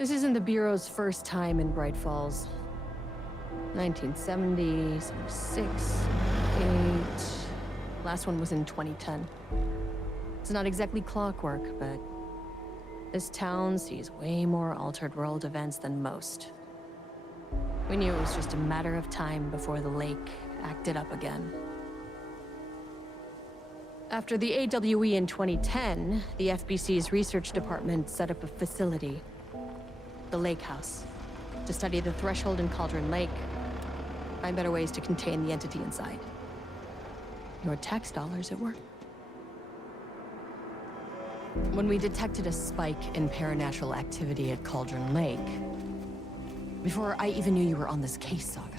This isn't the Bureau's first time in Bright Falls. 1970, 76, 8... Last one was in 2010. It's not exactly clockwork, but this town sees way more altered world events than most. We knew it was just a matter of time before the lake acted up again. After the AWE in 2010, the FBC's research department set up a facility, the Lake House, to study the threshold in Cauldron Lake, find better ways to contain the entity inside. Your tax dollars at work. When we detected a spike in paranatural activity at Cauldron Lake, before I even knew you were on this case, Saga,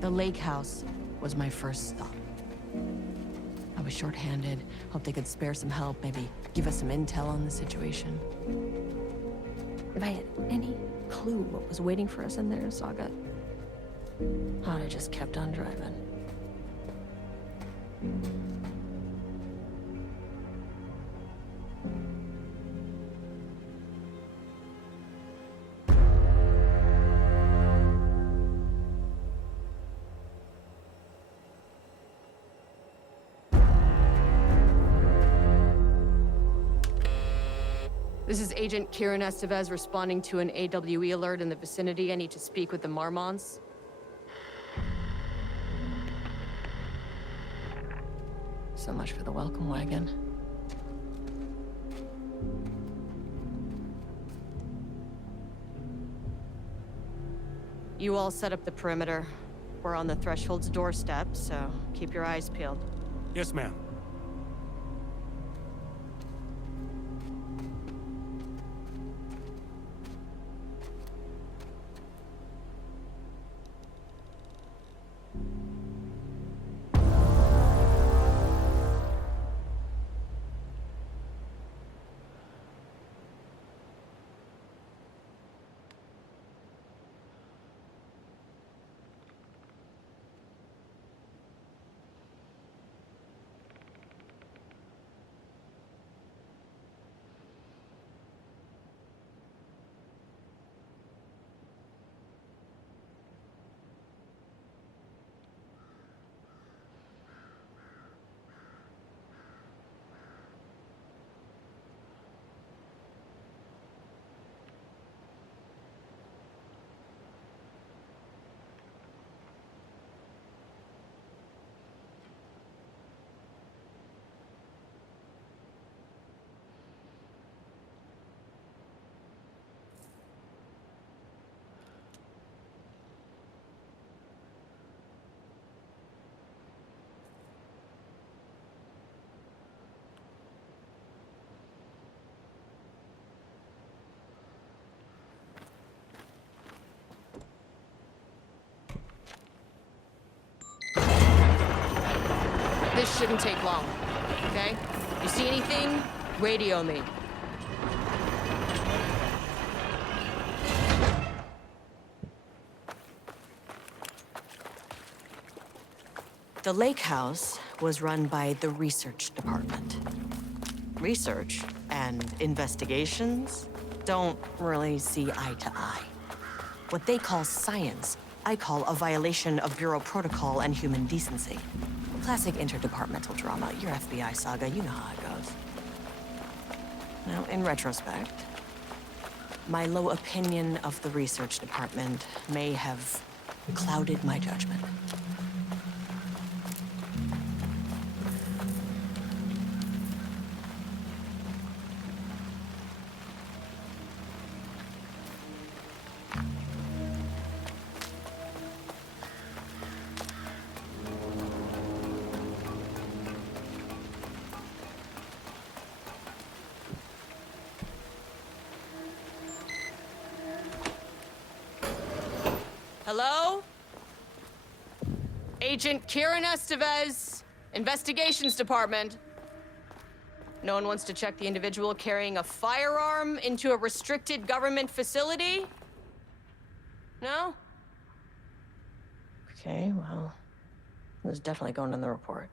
the Lake House was my first stop. I was short-handed, hoped they could spare some help, maybe give us some intel on the situation. If I had any clue what was waiting for us in there, Saga, I'd have just kept on driving. This is Agent Kieran Estevez responding to an AWE alert in the vicinity. I need to speak with the Marmons. So much for the welcome wagon. You all set up the perimeter. We're on the Threshold's doorstep, so keep your eyes peeled. Yes, ma'am. This shouldn't take long, okay? You see anything? Radio me. The Lake House was run by the research department. Research and investigations don't really see eye to eye. What they call science, I call a violation of Bureau protocol and human decency. Classic interdepartmental drama. Your FBI saga, you know how it goes. Now, in retrospect, my low opinion of the research department may have clouded my judgment. Hello? Agent Kieran Estevez, Investigations Department. No one wants to check the individual carrying a firearm into a restricted government facility? No? Okay, well, it was definitely going in the report.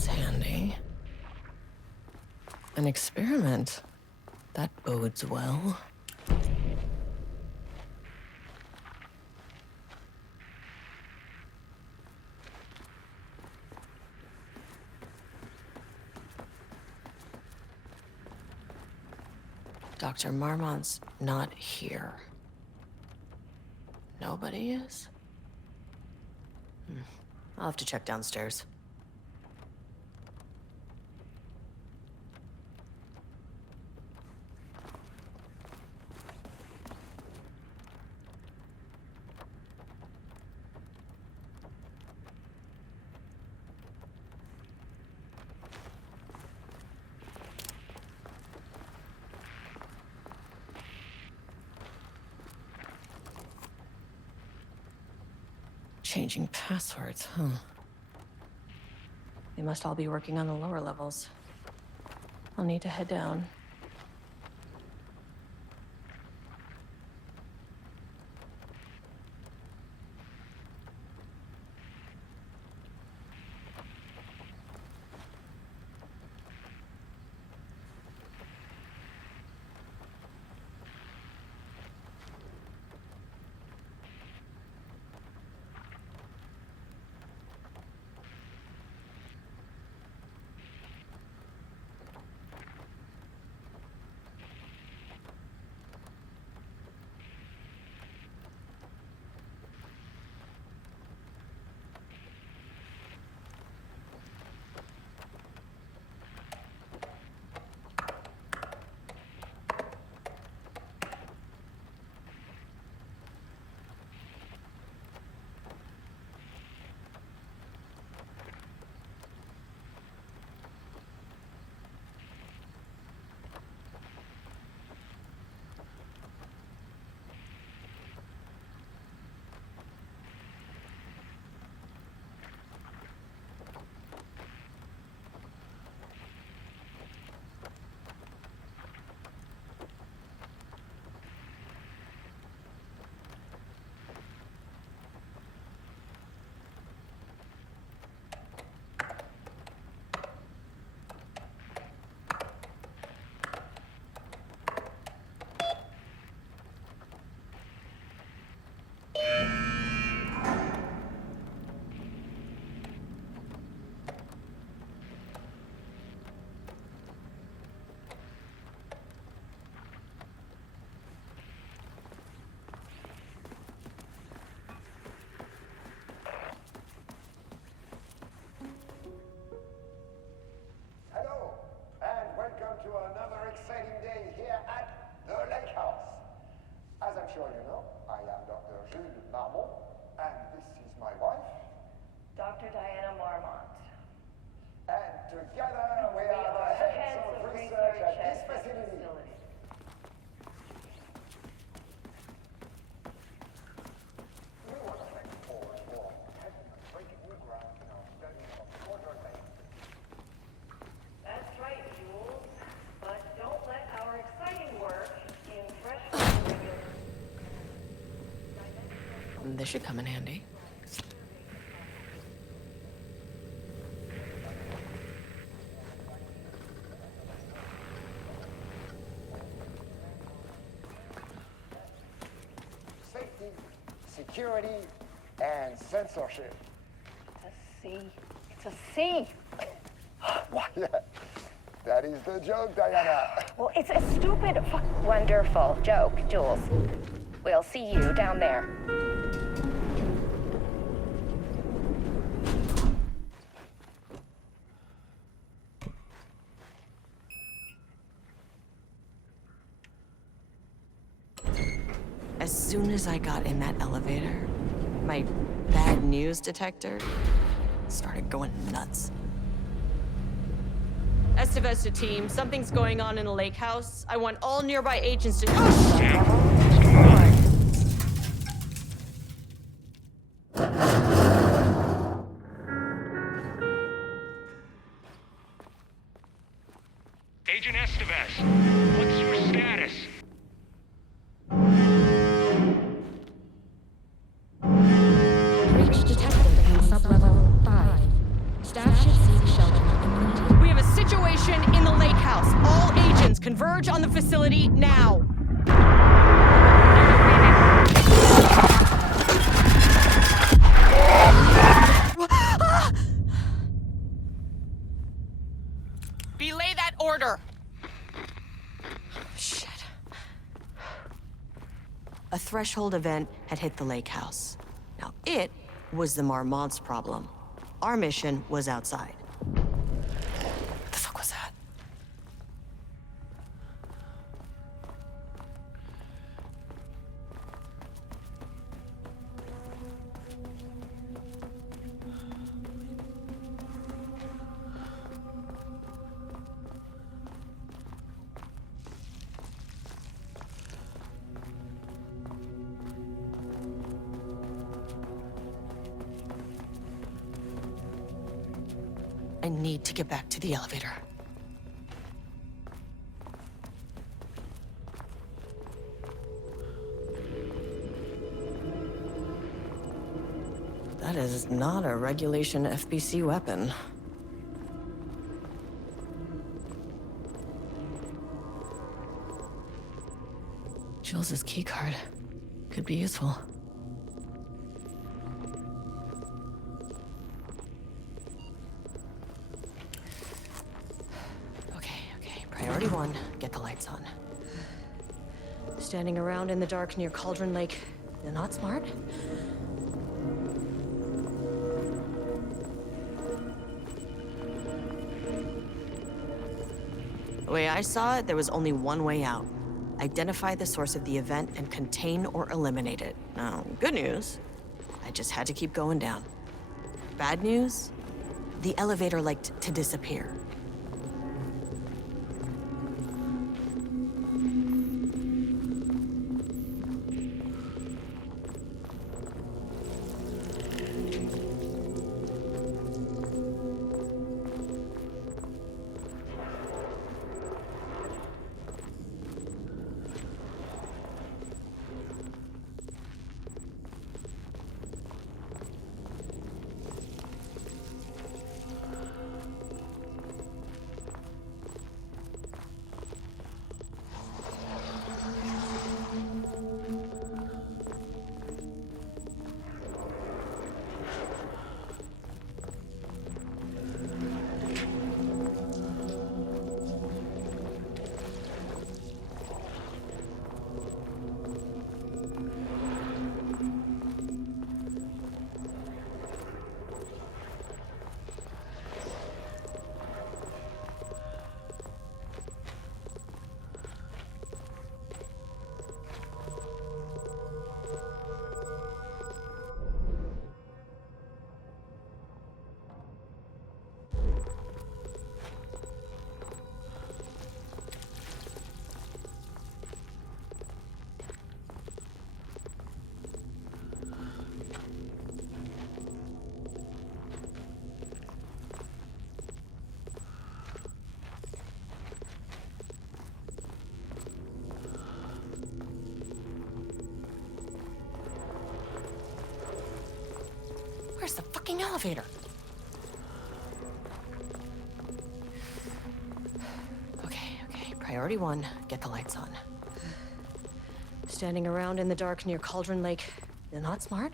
That's handy. An experiment. That bodes well. Dr. Marmont's not here. Nobody is? I'll have to check downstairs. Changing passwords, huh? They must all be working on the lower levels. I'll need to head down. This should come in handy. Safety, security, and censorship. It's a C. It's a C. Why, that is the joke, Diana. Well, it's a stupid, wonderful joke, Jules. We'll see you down there. As soon as I got in that elevator, my bad news detector started going nuts. Estevez to team, something's going on in the lake house. I want all nearby agents to— Oh, shit! Agent Estevez, what's your status? Breach detected in sublevel 5. Staff should seek shelter. mission in the lake house. All agents converge on the facility now. Belay that order. Shit. A threshold event had hit the lake house. Now, it was the Marmont's problem. Our mission was outside. What the fuck was that? I need to get back to the elevator. That is not a regulation FBC weapon. Jules' keycard could be useful. Priority 1, get the lights on. Standing around in the dark near Cauldron Lake, you're not smart? The way I saw it, there was only one way out. Identify the source of the event and contain or eliminate it. Now, good news, I just had to keep going down. Bad news, the elevator liked to disappear. Where's the fucking elevator? Okay. Priority 1, get the lights on. Standing around in the dark near Cauldron Lake, you're not smart?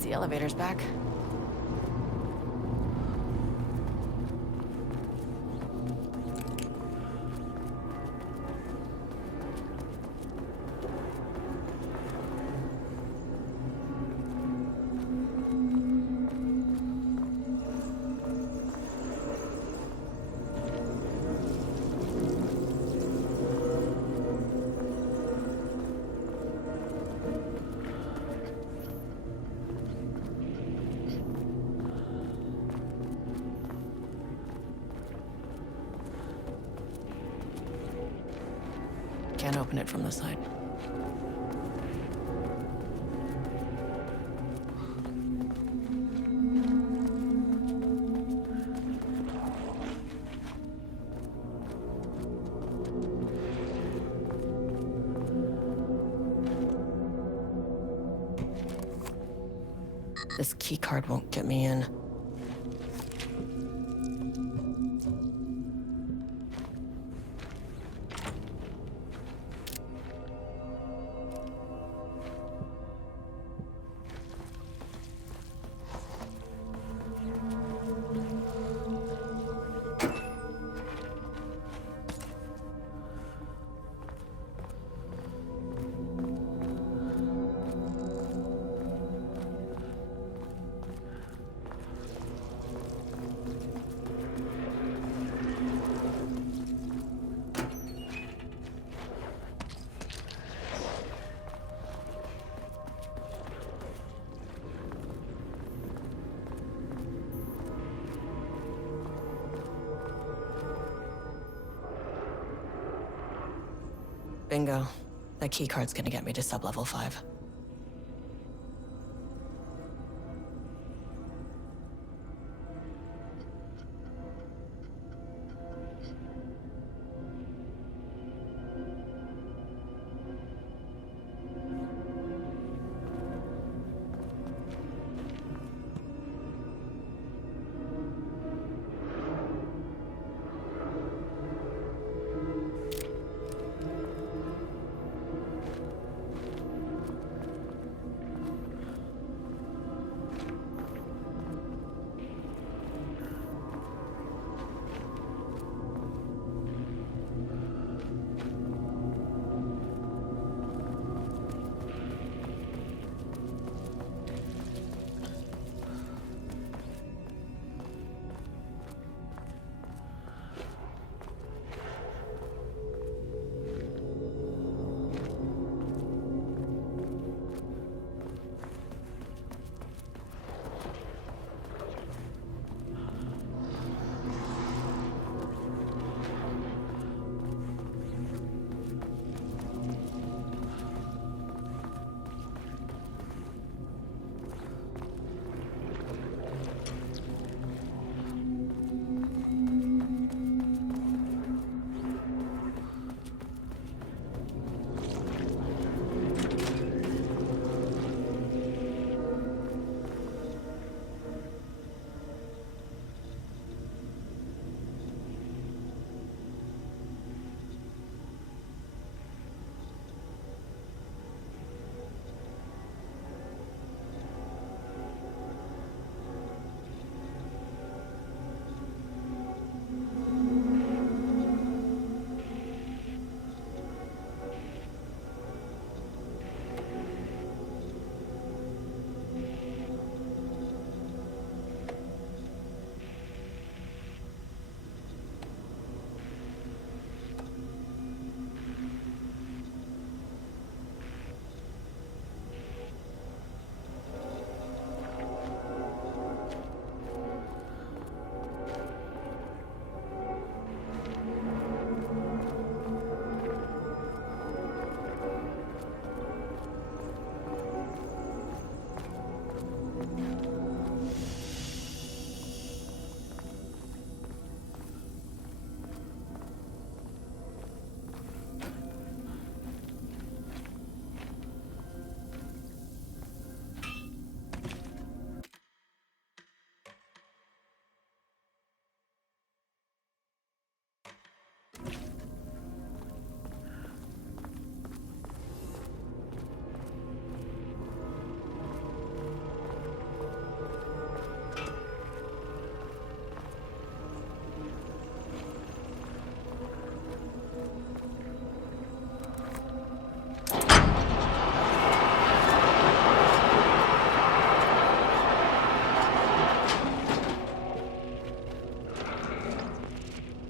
The elevator's back. can't open it from the side. This keycard won't get me in. Bingo. That keycard's gonna get me to sub-level 5.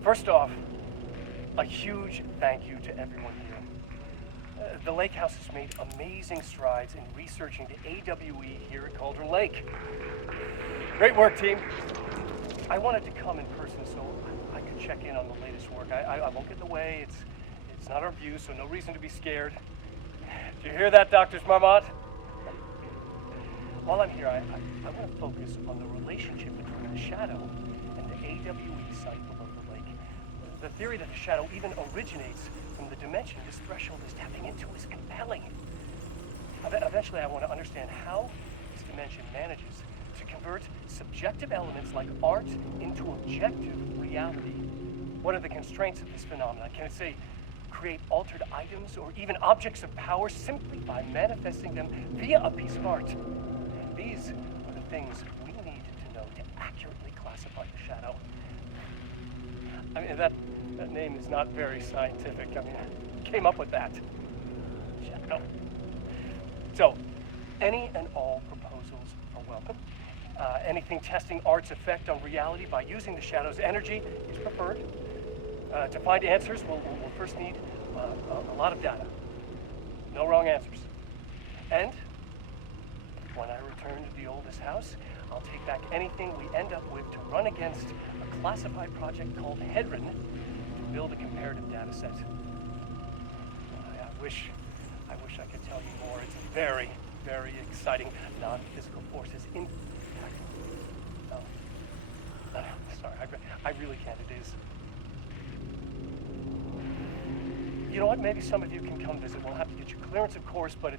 First off, a huge thank you to everyone here. The Lake House has made amazing strides in researching the AWE here at Cauldron Lake. Great work, team. I wanted to come in person so I could check in on the latest work. I won't get in the way. It's not our view, so no reason to be scared. Do you hear that, Dr. Marmot? While I'm here, I want to focus on the relationship between the shadow and the AWE site below the lake. The theory that the shadow even originates from the dimension this threshold is tapping into is compelling. Eventually, I want to understand how this dimension manages to convert subjective elements like art into objective reality. What are the constraints of this phenomenon? Can it, say, create altered items or even objects of power simply by manifesting them via a piece of art? These are the things we need to know to accurately classify the shadow. I mean, that name is not very scientific. I mean, I came up with that. Shadow. So, any and all proposals are welcome. Anything testing art's effect on reality by using the shadow's energy is preferred. To find answers, we'll first need a lot of data. No wrong answers. And when I return to the oldest house, I'll take back anything we end up with to run against a classified project called Hedron to build a comparative data set. I wish I could tell you more. It's very, very exciting. Non-physical forces in... Oh. Sorry, I really can't. It is. You know what? Maybe some of you can come visit. We'll have to get you clearance, of course, but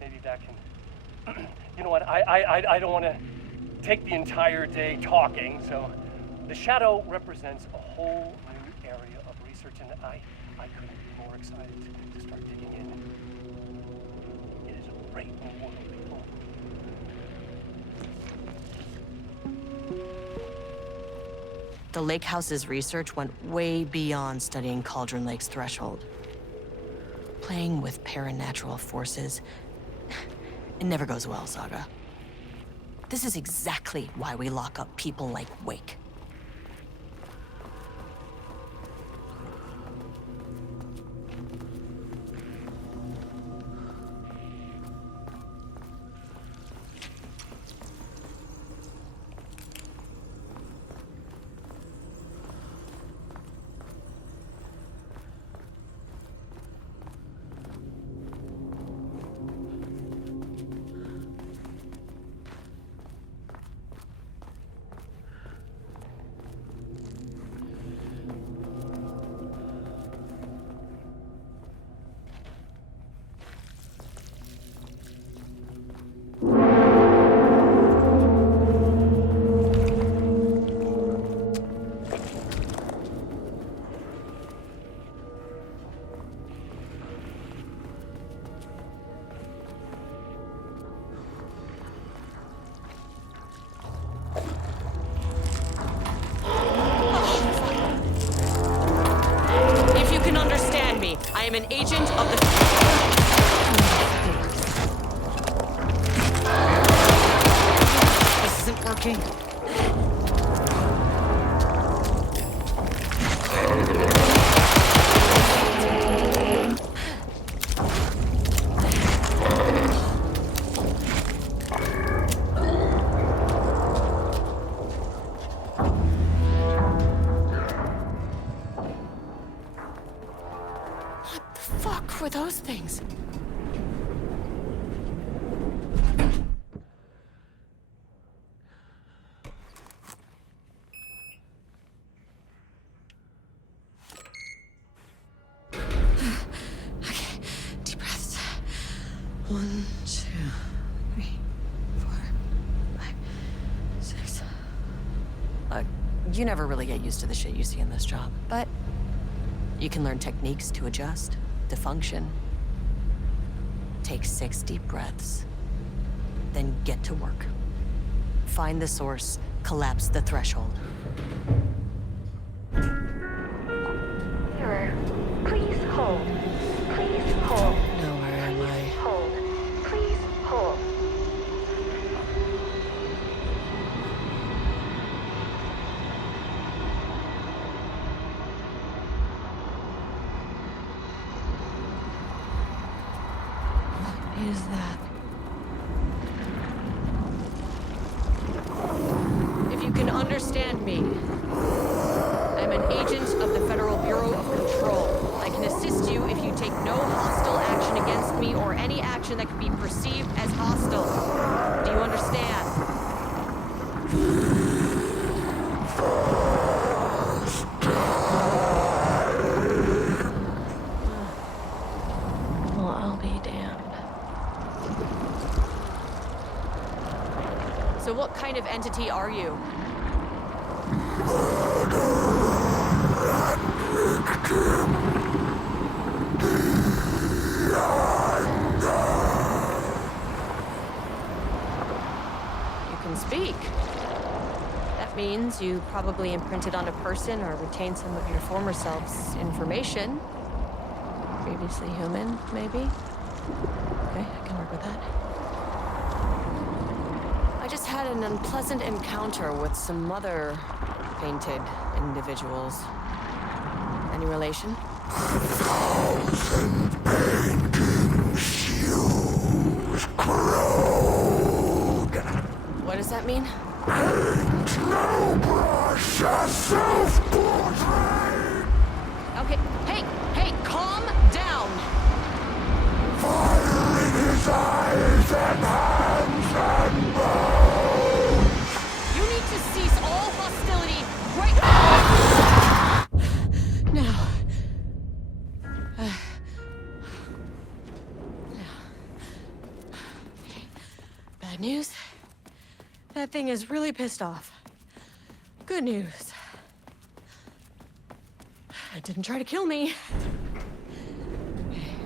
maybe that can... You know what? I don't want to take the entire day talking, so the shadow represents a whole new area of research, and I couldn't be more excited to start digging in. It is a great new world, people. The Lake House's research went way beyond studying Cauldron Lake's threshold. Playing with paranatural forces, it never goes well, Saga. This is exactly why we lock up people like Wake. I am an agent of the... This isn't working. Were those things? Okay, deep breaths. 1, 2, 3, 4, 5, 6. You never really get used to the shit you see in this job, but you can learn techniques to adjust. To function. Take 6 deep breaths, then get to work. Find the source, collapse the threshold. Sir, please hold. Please hold. No, where am I? Hold. Please hold. Is that? If you can understand me, I'm an agent of the Federal Bureau of Control. I can assist take no hostile action against me or any action that could be perceived as hostile. Do you understand? Well, I'll be damned. So what kind of entity are you? You can speak. That means you probably imprinted on a person or retained some of your former self's information. Previously human, maybe? Okay, I can work with that. I just had an unpleasant encounter with some other painted individuals. Any relation? What does that mean? Okay, hey, calm down! You need to cease all hostility right now! Bad news? That thing is really pissed off. Good news. It didn't try to kill me.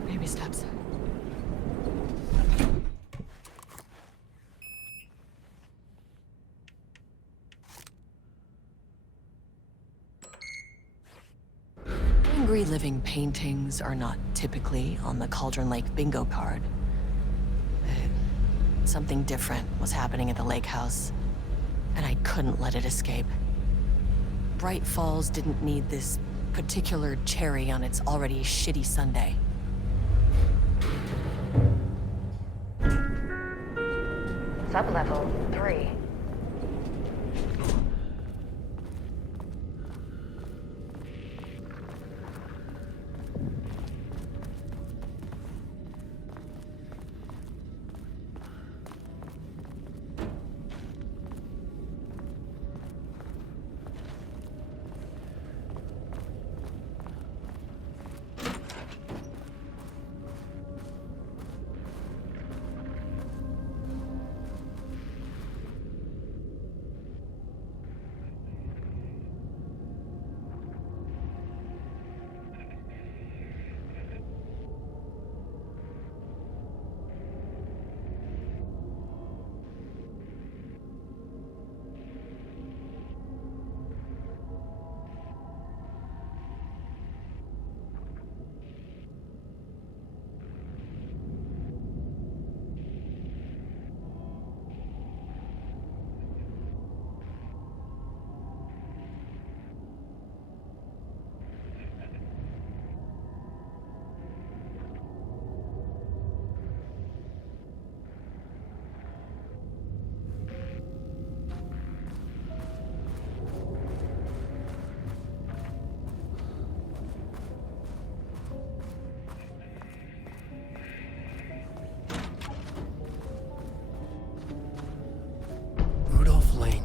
Baby steps. Angry living paintings are not typically on the Cauldron Lake bingo card. Something different was happening at the lake house, and I couldn't let it escape. Bright Falls didn't need this particular cherry on its already shitty sundae. Sublevel 3.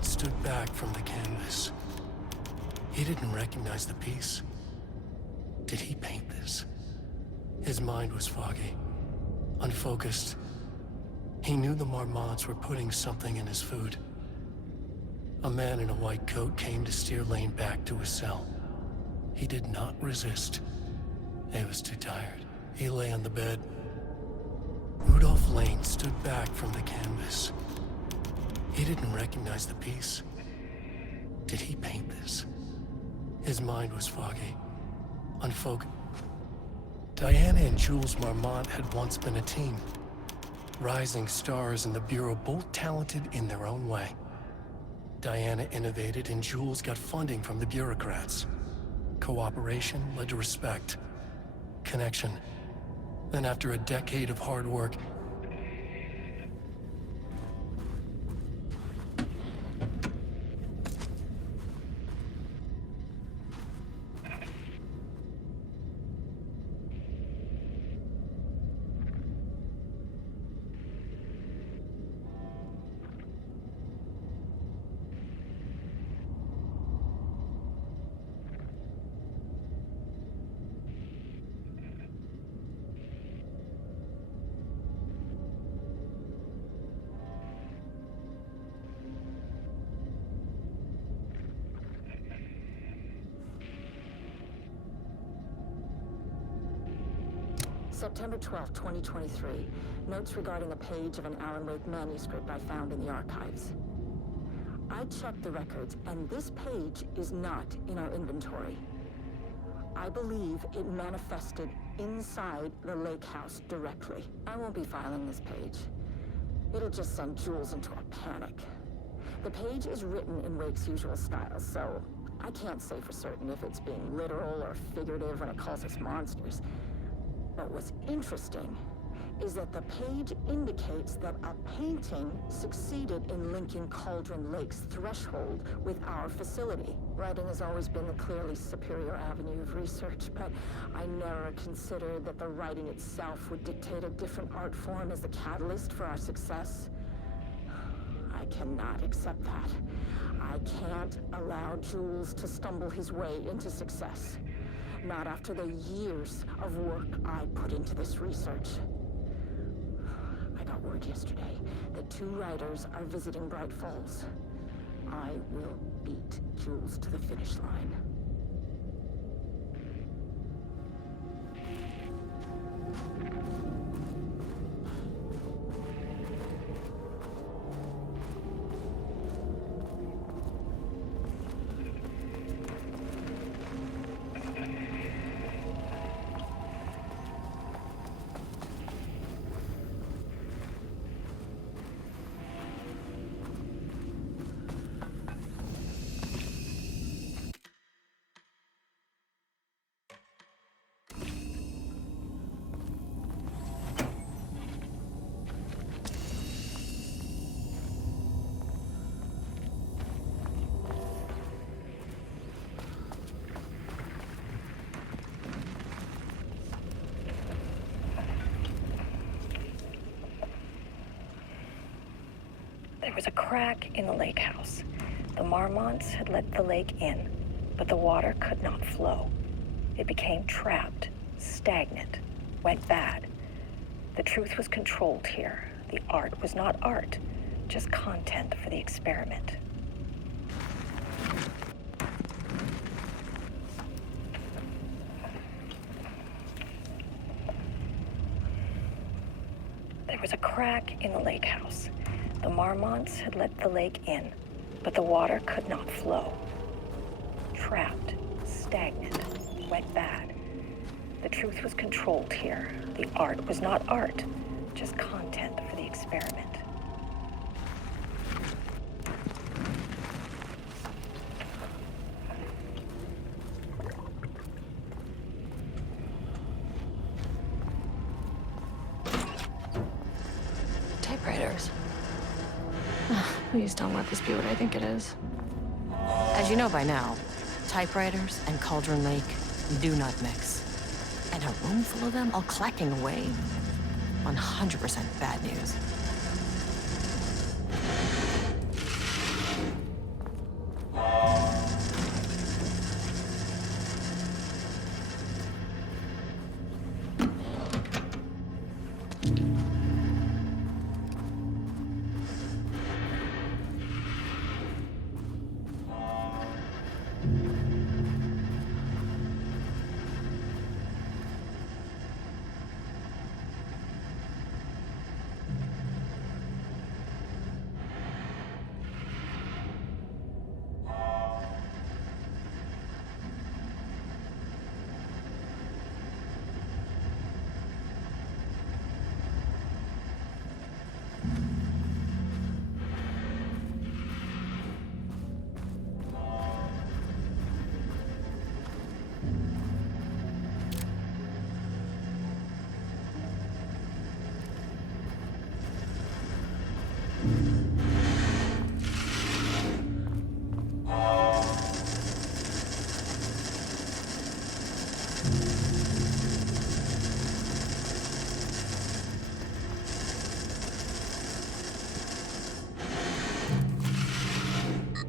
Stood back from the canvas. He didn't recognize the piece. Did he paint this? His mind was foggy, unfocused. He knew the Marmots were putting something in his food. A man in a white coat came to steer Lane back to his cell. He did not resist. He was too tired. He lay on the bed. Rudolph Lane stood back from the canvas. He didn't recognize the piece. Did he paint this? His mind was foggy, unfocused. Diana and Jules Marmont had once been a team. Rising stars in the Bureau, both talented in their own way. Diana innovated and Jules got funding from the bureaucrats. Cooperation led to respect, connection. Then after a decade of hard work, September 12, 2023. Notes regarding a page of an Alan Wake manuscript I found in the archives. I checked the records, and this page is not in our inventory. I believe it manifested inside the lake house directly. I won't be filing this page. It'll just send Jules into a panic. The page is written in Wake's usual style, so I can't say for certain if it's being literal or figurative when it calls us monsters. But what's interesting is that the page indicates that a painting succeeded in linking Cauldron Lake's threshold with our facility. Writing has always been the clearly superior avenue of research, but I never considered that the writing itself would dictate a different art form as the catalyst for our success. I cannot accept that. I can't allow Jules to stumble his way into success. Not after the years of work I put into this research. I got word yesterday that 2 writers are visiting Bright Falls. I will beat Jules to the finish line. There was a crack in the lake house. The Marmonts had let the lake in, but the water could not flow. It became trapped, stagnant, went bad. The truth was controlled here. The art was not art, just content for the experiment. There was a crack in the lake house. The Marmonts had let the lake in, but the water could not flow. Trapped, stagnant, went bad. The truth was controlled here. The art was not art, just content for the experiment. Typewriters. Please don't let this be what I think it is. As you know by now, typewriters and Cauldron Lake do not mix. And a room full of them all clacking away? 100% bad news.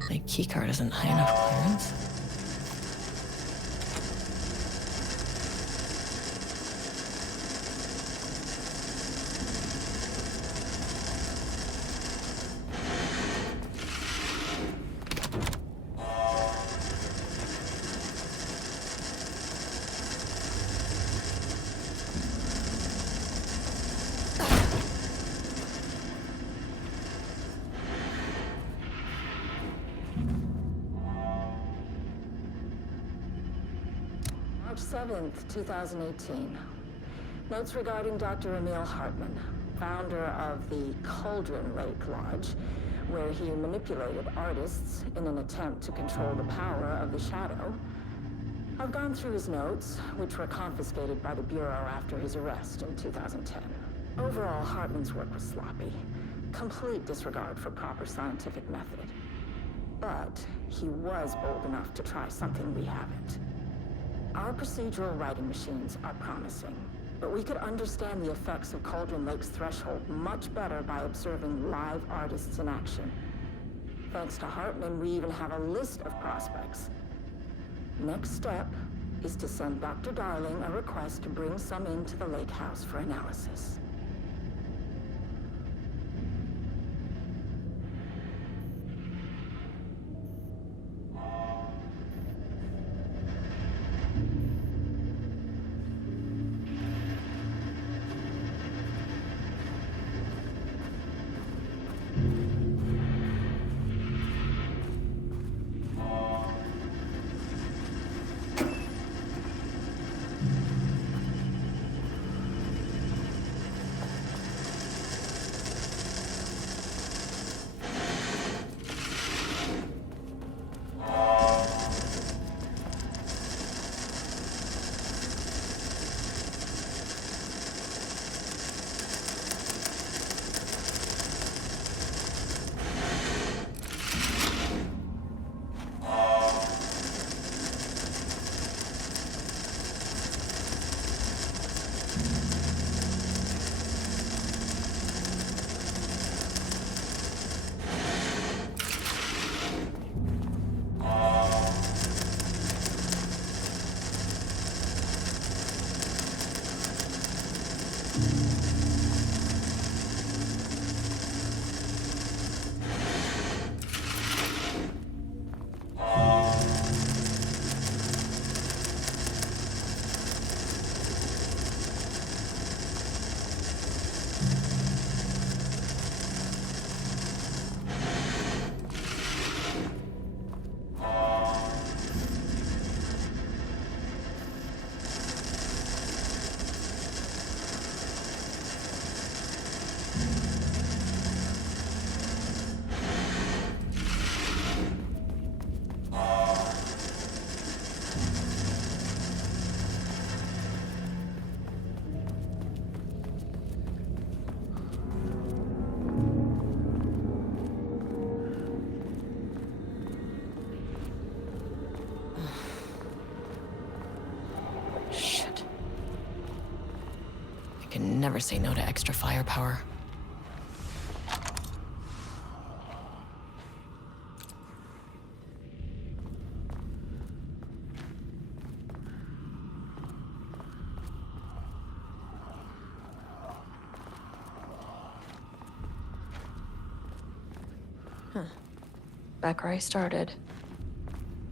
My keycard isn't high enough clearance. 7th, 2018. Notes regarding Dr. Emil Hartman, founder of the Cauldron Lake Lodge, where he manipulated artists in an attempt to control the power of the Shadow. I've gone through his notes, which were confiscated by the Bureau after his arrest in 2010. Overall, Hartman's work was sloppy. Complete disregard for proper scientific method. But he was bold enough to try something we haven't. Our procedural writing machines are promising, but we could understand the effects of Cauldron Lake's threshold much better by observing live artists in action. Thanks to Hartman, we even have a list of prospects. Next step is to send Dr. Darling a request to bring some into the lake house for analysis. Can never say no to extra firepower. Back where I started.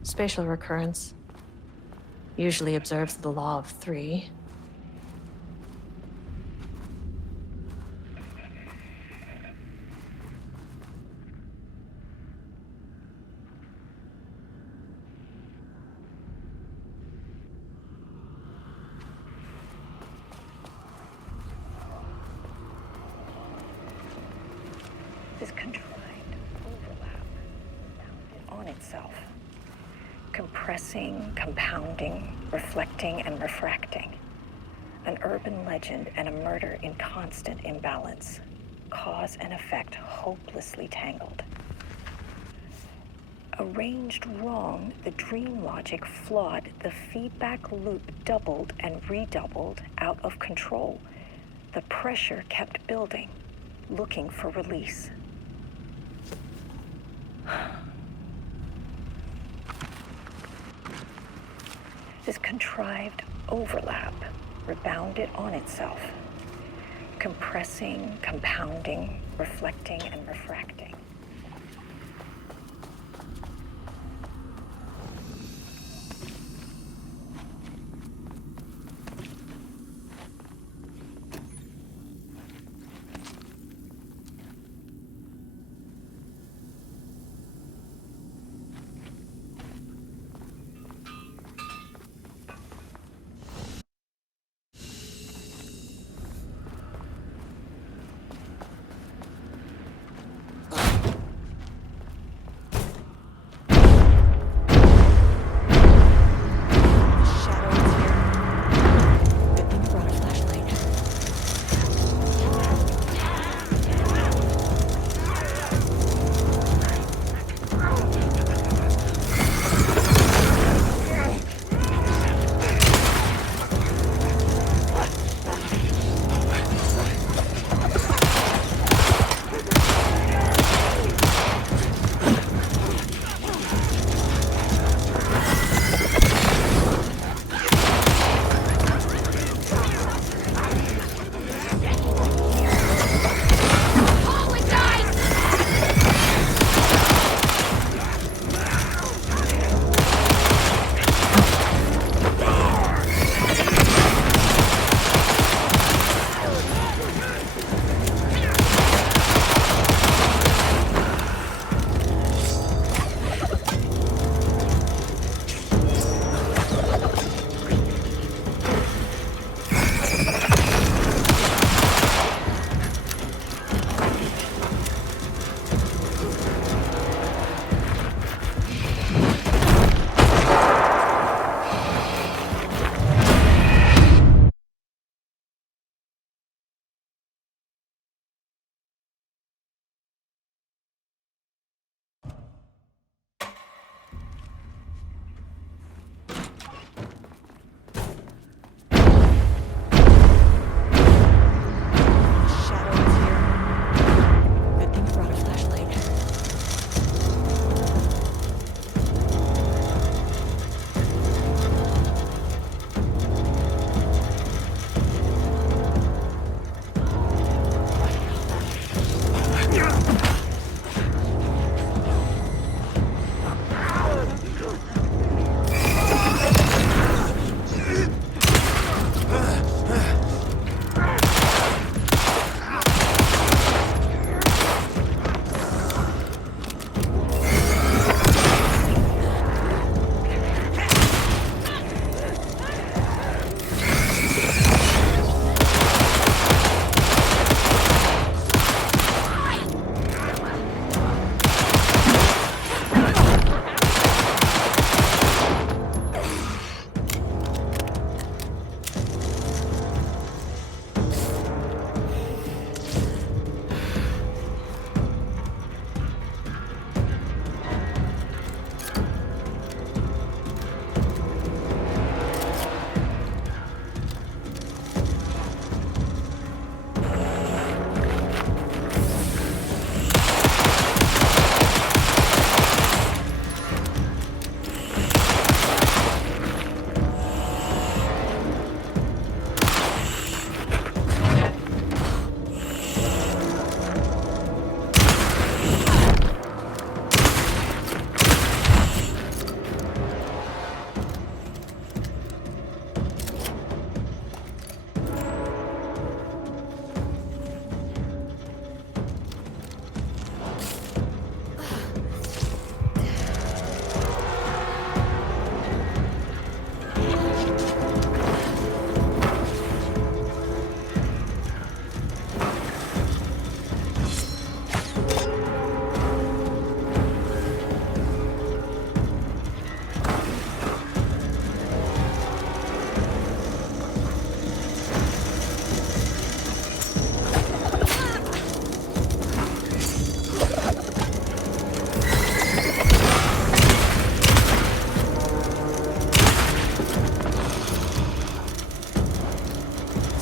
Spatial recurrence. Usually observes the law of three. This contrived overlap founded on itself, compressing, compounding, reflecting, and refracting. An urban legend and a murder in constant imbalance, cause and effect hopelessly tangled. Arranged wrong, the dream logic flawed, the feedback loop doubled and redoubled, out of control. The pressure kept building, looking for release. This contrived overlap rebounded on itself, compressing, compounding, reflecting, and refracting.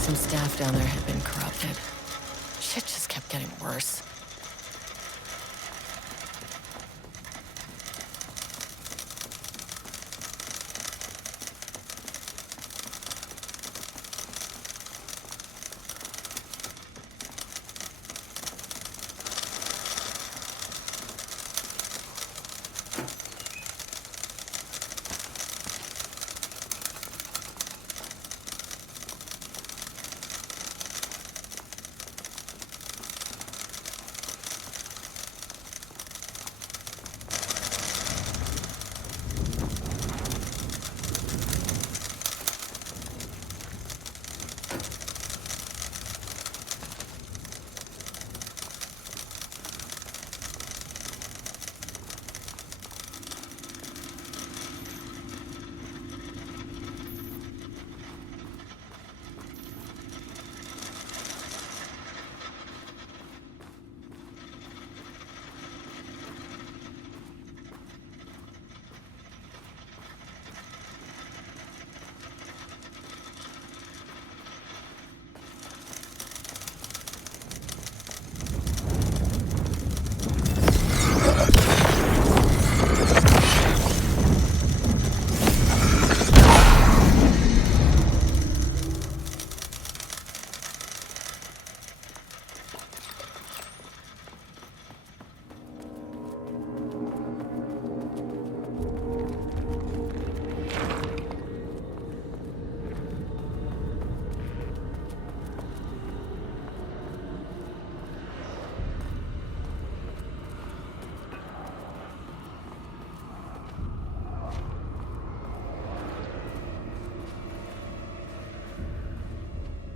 Some staff down there had been corrupted. Shit just kept getting worse.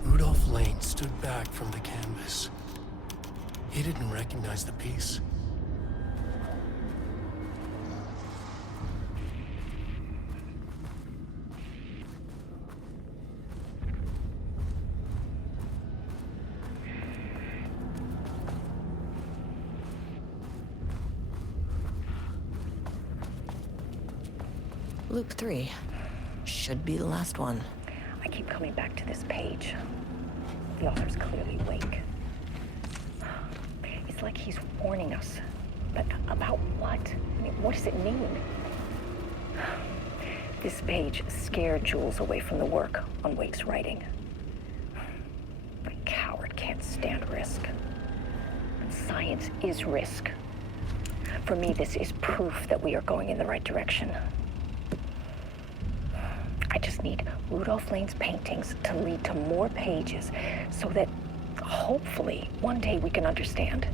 Rudolph Lane stood back from the canvas. He didn't recognize the piece. Loop 3. Should be the last one. I keep coming back to this page. The author's clearly awake. It's like he's warning us. But about what? I mean, what does it mean? This page scared Jules away from the work on Wake's writing. The coward can't stand risk. Science is risk. For me, this is proof that we are going in the right direction. I just need Rudolph Lane's paintings to lead to more pages so that hopefully one day we can understand.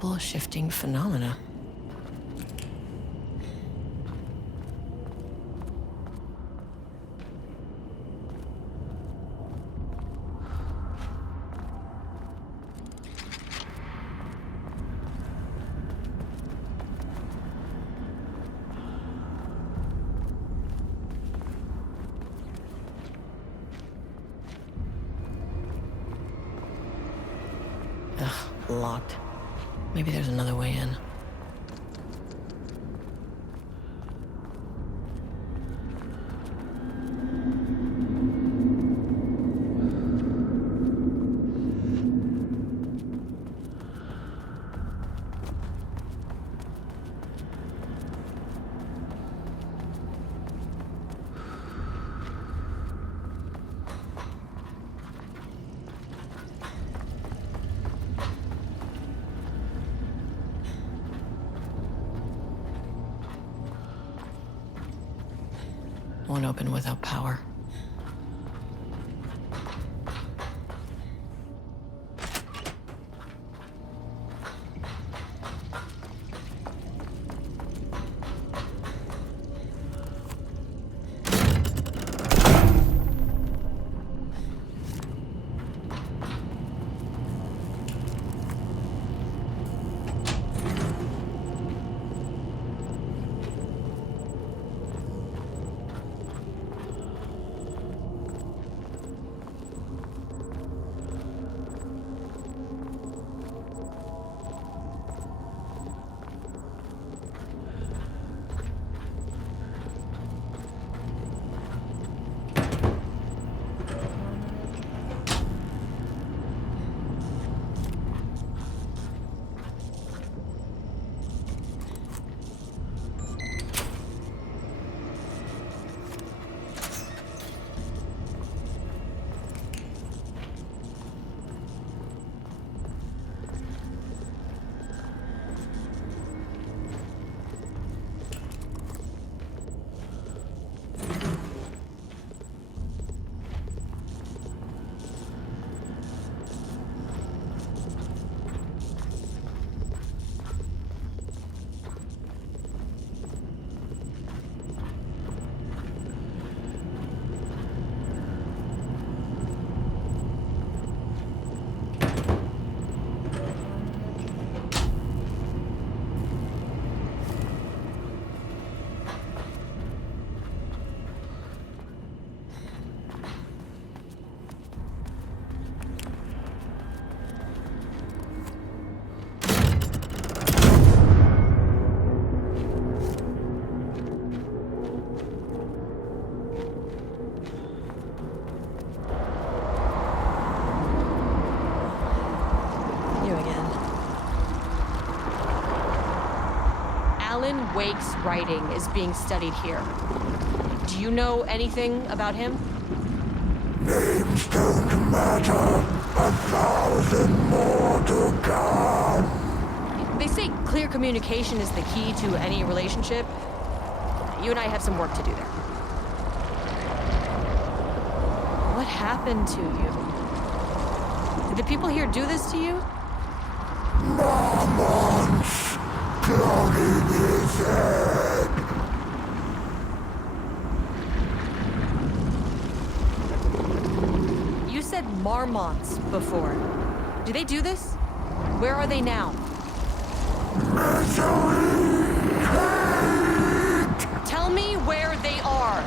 Unbelievable shifting phenomena. Ugh, locked. Maybe there's another way in. Won't open without power. Alan Wake's writing is being studied here. Do you know anything about him? Names don't matter. 1,000 more to come. They say clear communication is the key to any relationship. You and I have some work to do there. What happened to you? Did the people here do this to you? Marmots clogging his head. You said marmots before. Do they do this? Where are they now? Tell me where they are.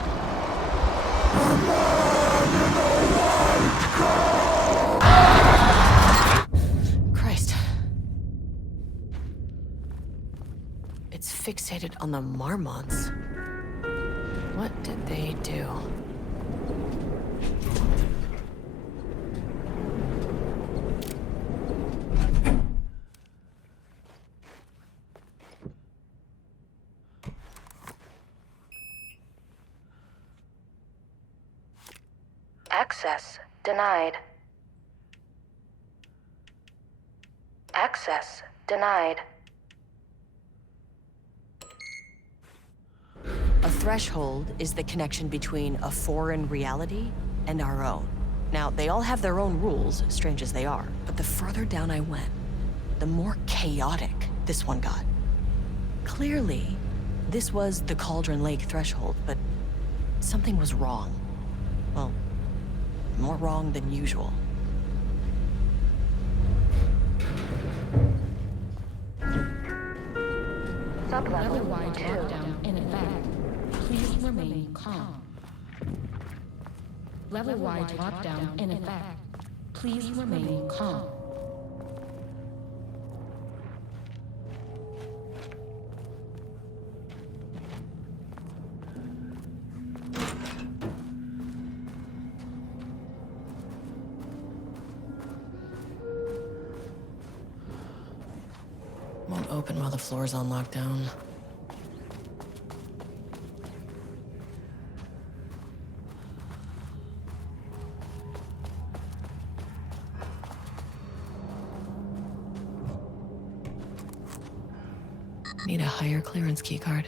Christ. It's fixated on the Marmonts. What did they do? Access denied. Access denied. A threshold is the connection between a foreign reality and our own. Now, they all have their own rules, strange as they are, but the further down I went, the more chaotic this one got. Clearly, this was the Cauldron Lake threshold, but something was wrong. Well, more wrong than usual. Level-wide lockdown in effect. Please remain calm. Level-wide lockdown in effect. Please remain calm. Won't open while the floor's on lockdown. Need a higher clearance keycard.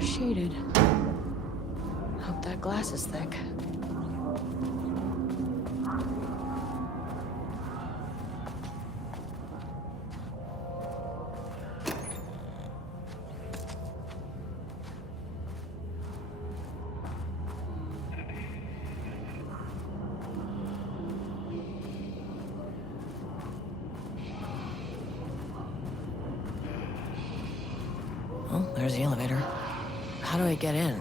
Shaded. Hope that glass is thick. Well, there's the elevator. How do I get in?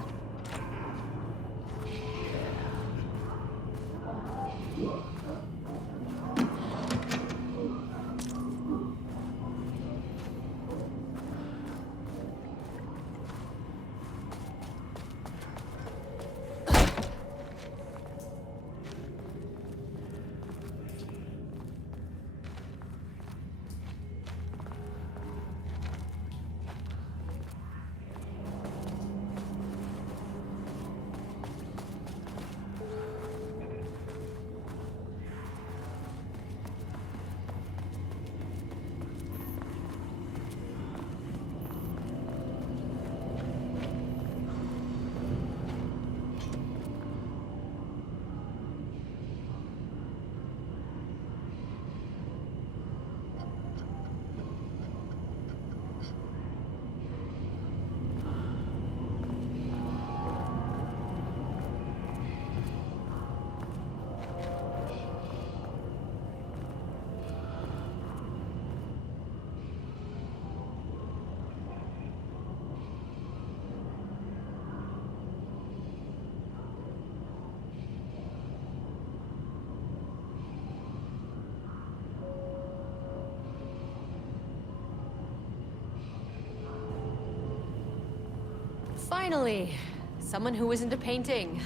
Finally, someone who isn't a painting.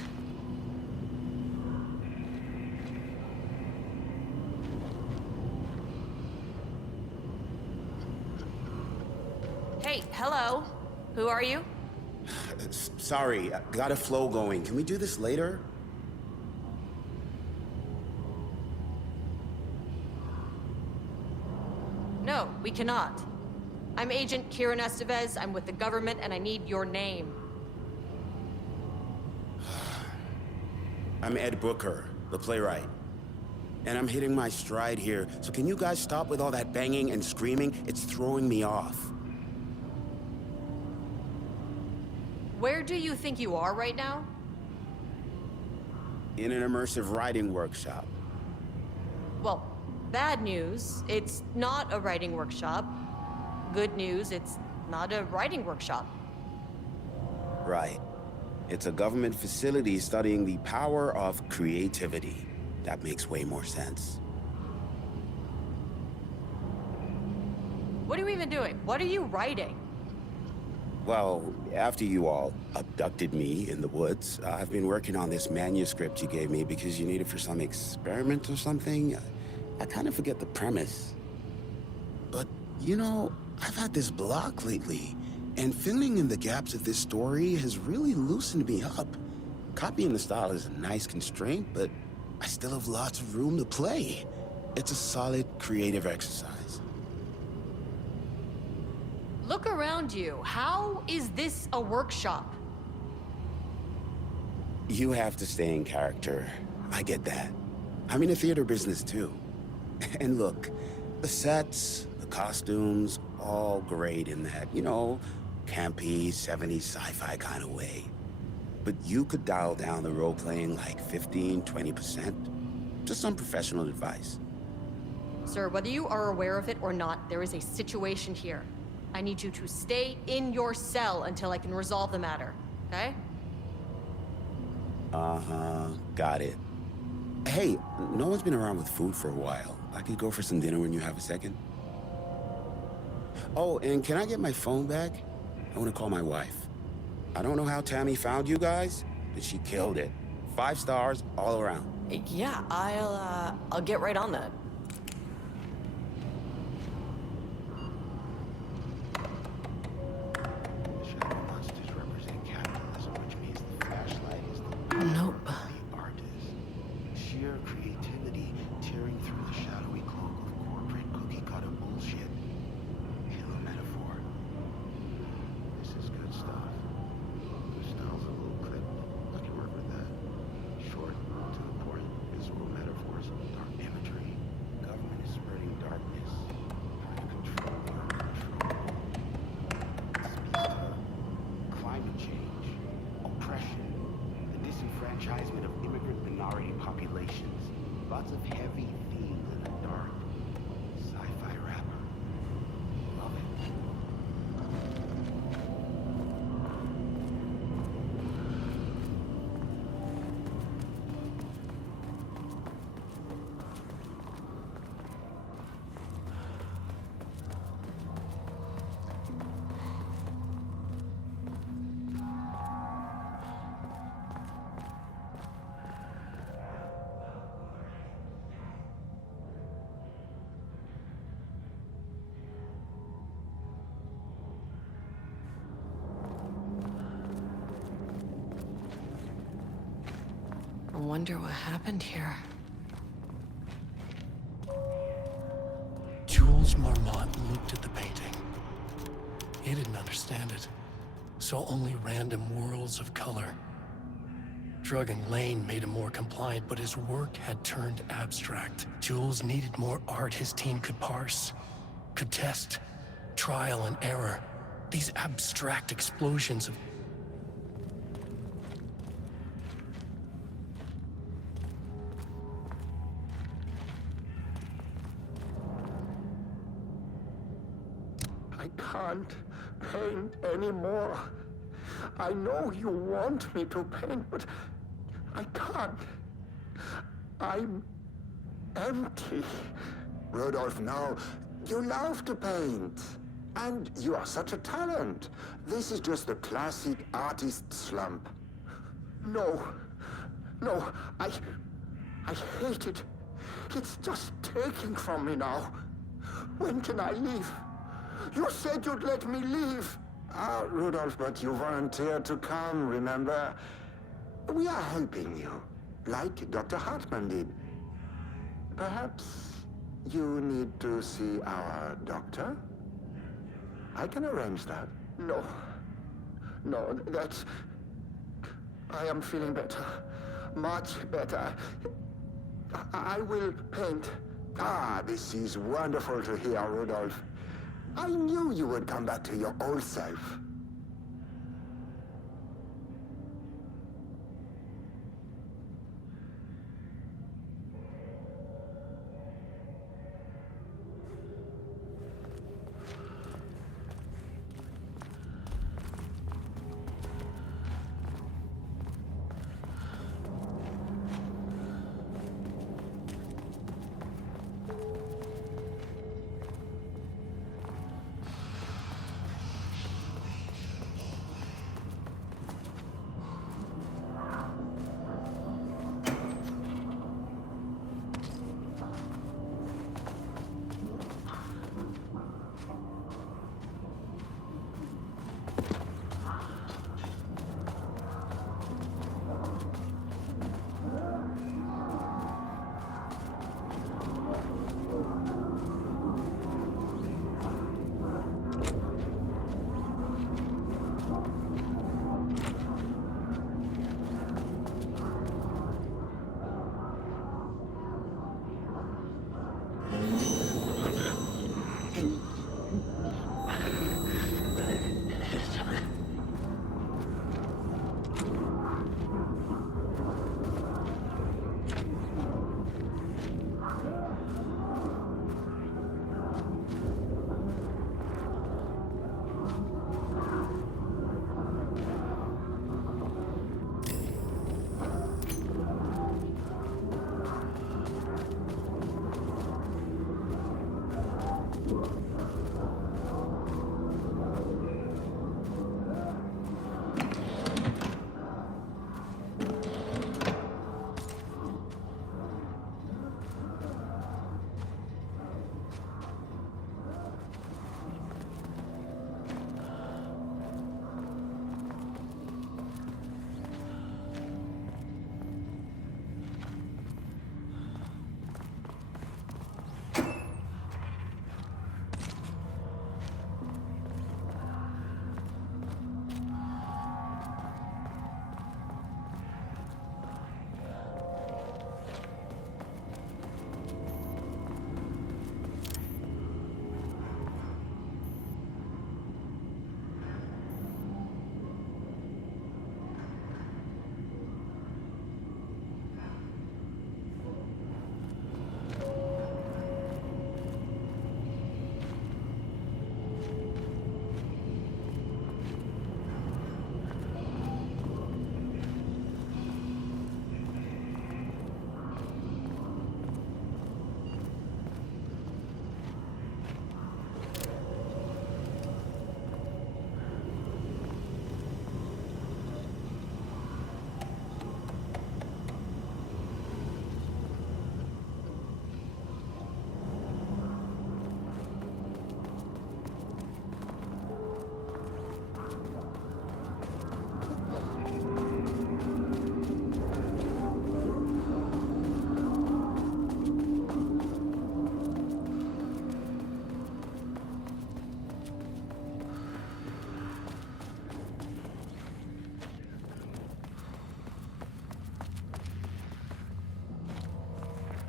Hey, hello. Who are you? Sorry, got a flow going. Can we do this later? No, we cannot. I'm Agent Kieran Estevez. I'm with the government, and I need your name. I'm Ed Booker, the playwright. And I'm hitting my stride here, so can you guys stop with all that banging and screaming? It's throwing me off. Where do you think you are right now? In an immersive writing workshop. Well, bad news, it's not a writing workshop. Good news, it's not a writing workshop. Right. It's a government facility studying the power of creativity. That makes way more sense. What are you even doing? What are you writing? Well, after you all abducted me in the woods, I've been working on this manuscript you gave me because you need it for some experiment or something. I kind of forget the premise. But, you know, I've had this block lately, and filling in the gaps of this story has really loosened me up. Copying the style is a nice constraint, but I still have lots of room to play. It's a solid creative exercise. Look around you. How is this a workshop? You have to stay in character. I get that. I'm in the theater business too. And look, the sets, the costumes, all great in that, you know, campy, 70s sci-fi kind of way. But you could dial down the role-playing like 15, 20%. Just some professional advice. Sir, whether you are aware of it or not, there is a situation here. I need you to stay in your cell until I can resolve the matter, okay? Uh-huh, got it. Hey, no one's been around with food for a while. I could go for some dinner when you have a second. Oh, and can I get my phone back? I want to call my wife. I don't know how Tammy found you guys, but she killed it. 5 stars all around. Yeah, I'll get right on that. Shadow monsters represent capitalism, which means the flashlight is Nope. the artist. Sheer creativity tearing through the shadowy cloak of corporate cookie-cutter bullshit. Killer metaphor. This is good stuff. The style's a little clipped. I can work with that. Short, to the point, visual metaphors, dark imagery. Government is spreading darkness. Trying to control the uncontrollable. Speaks to climate change, oppression, the disenfranchisement of immigrant minority populations. Lots of heavy themes in a dark sci-fi wrapper. Love it. I wonder what happened here. Jules Marmont looked at the painting. He didn't understand it. Saw only random whirls of color. Drugging Lane made him more compliant, but his work had turned abstract. Jules needed more art his team could parse, could test, trial and error. These abstract explosions of I can't paint anymore. I know you want me to paint, but I can't. I'm empty. Rudolph, now, you love to paint. And you are such a talent. This is just the classic artist slump. No. No, I hate it. It's just taking from me now. When can I leave? You said you'd let me leave. Ah, Rudolph, but you volunteered to come, remember? We are helping you, like Dr. Hartman did. Perhaps you need to see our doctor? I can arrange that. No. No, that's... I am feeling better. Much better. I will paint. Ah, this is wonderful to hear, Rudolph. I knew you would come back to your old self.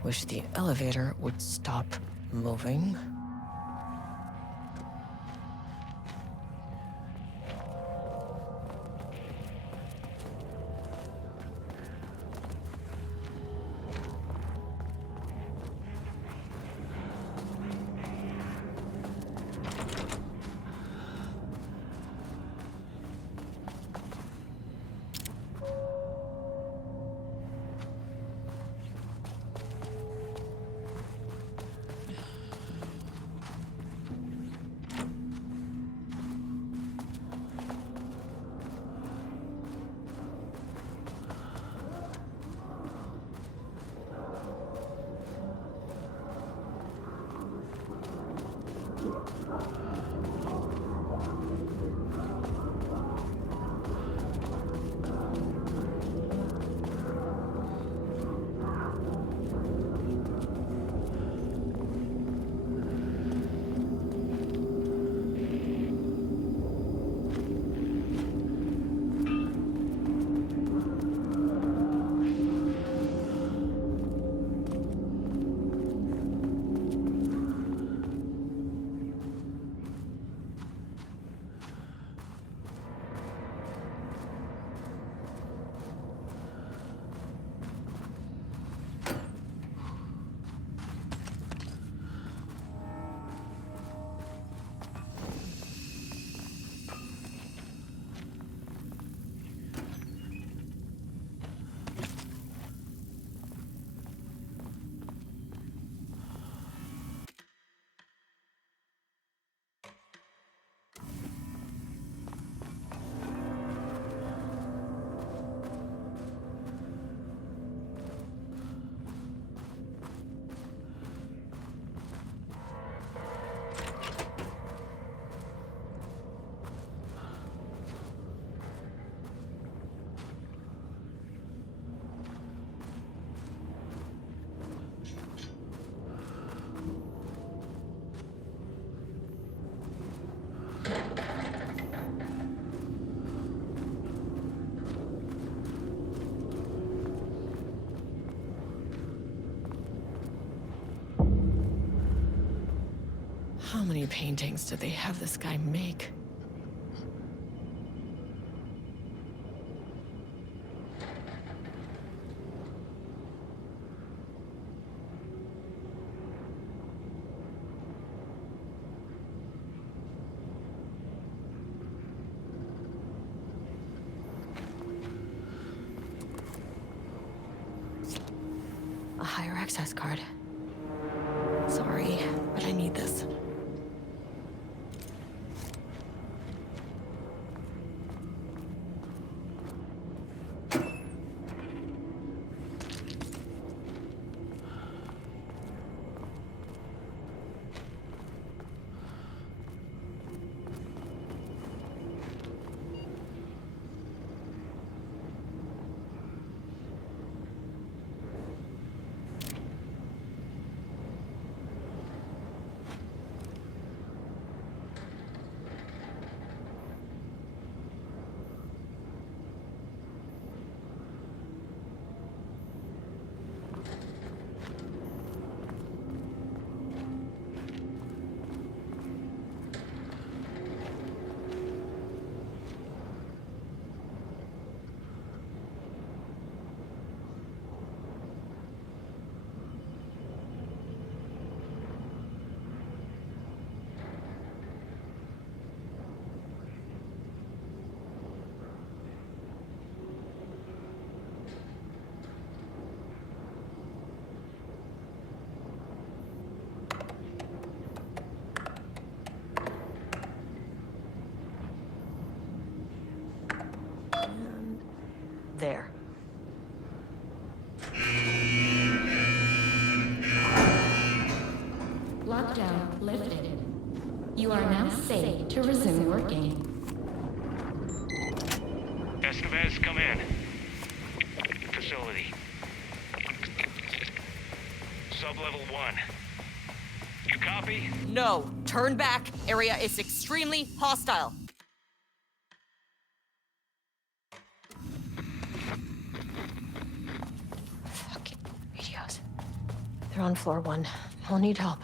Wish the elevator would stop moving. How many paintings did they have this guy make? A higher access card. Sorry, but I need this. There. Lockdown lifted. You are now safe to resume working. Estevez, come in. Facility. Sub-level 1. You copy? No, turn back. Area is extremely hostile. Fucking radios. They're on floor 1. I'll need help.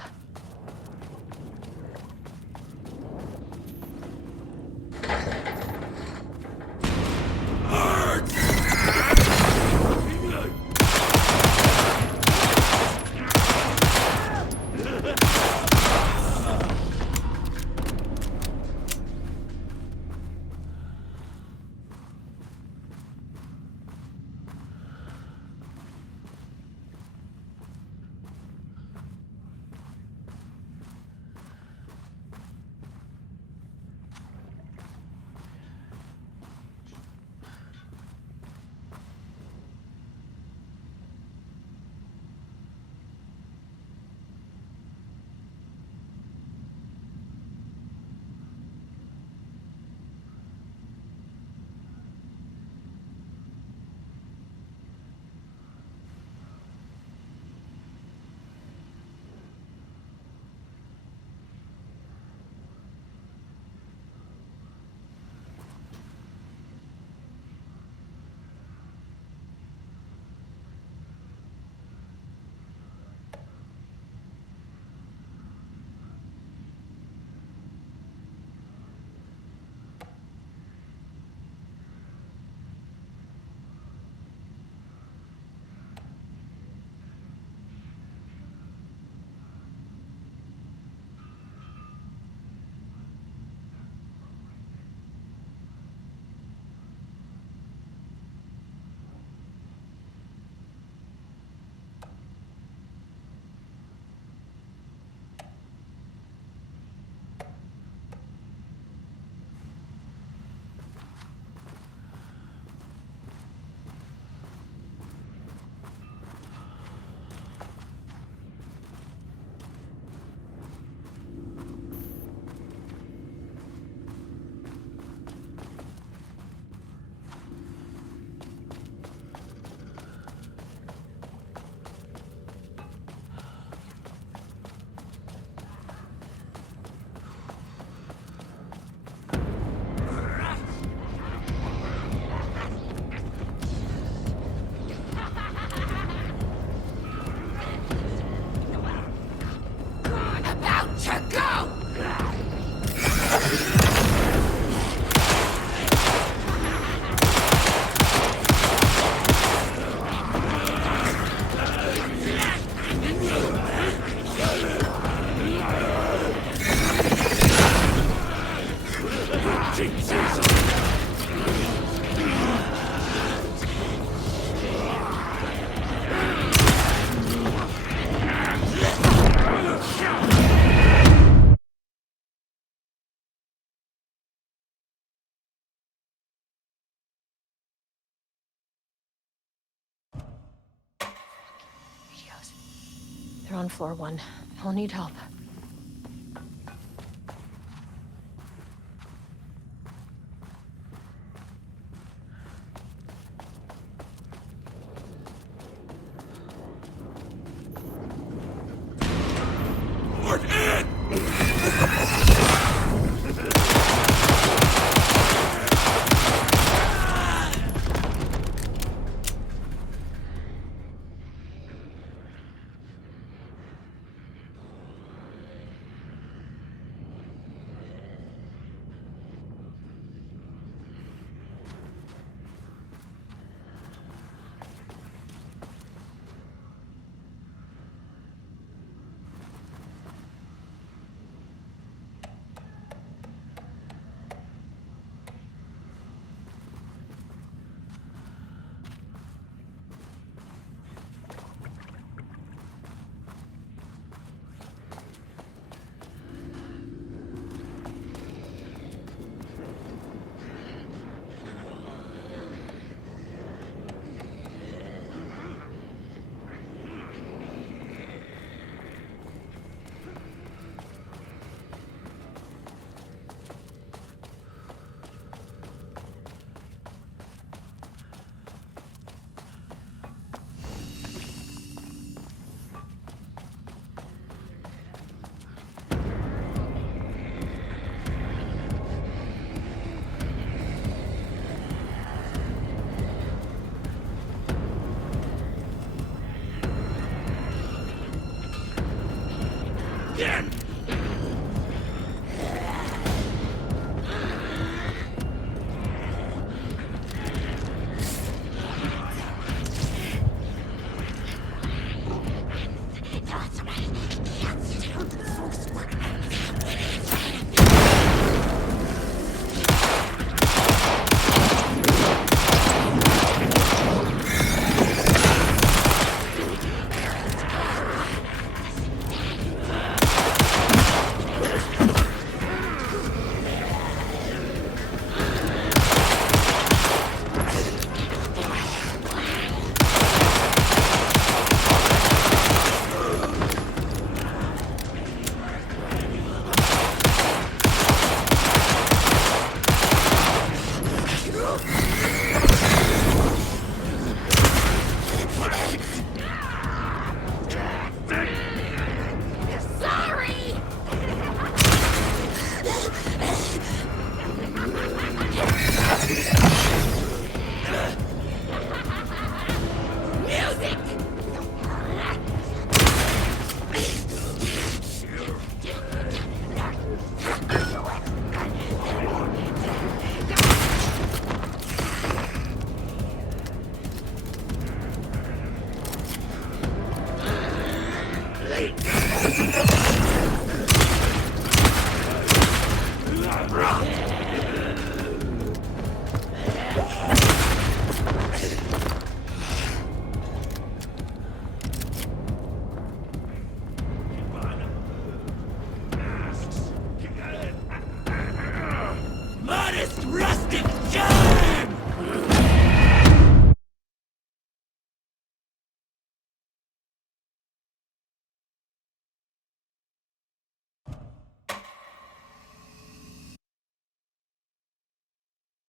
They're on floor 1. I'll need help.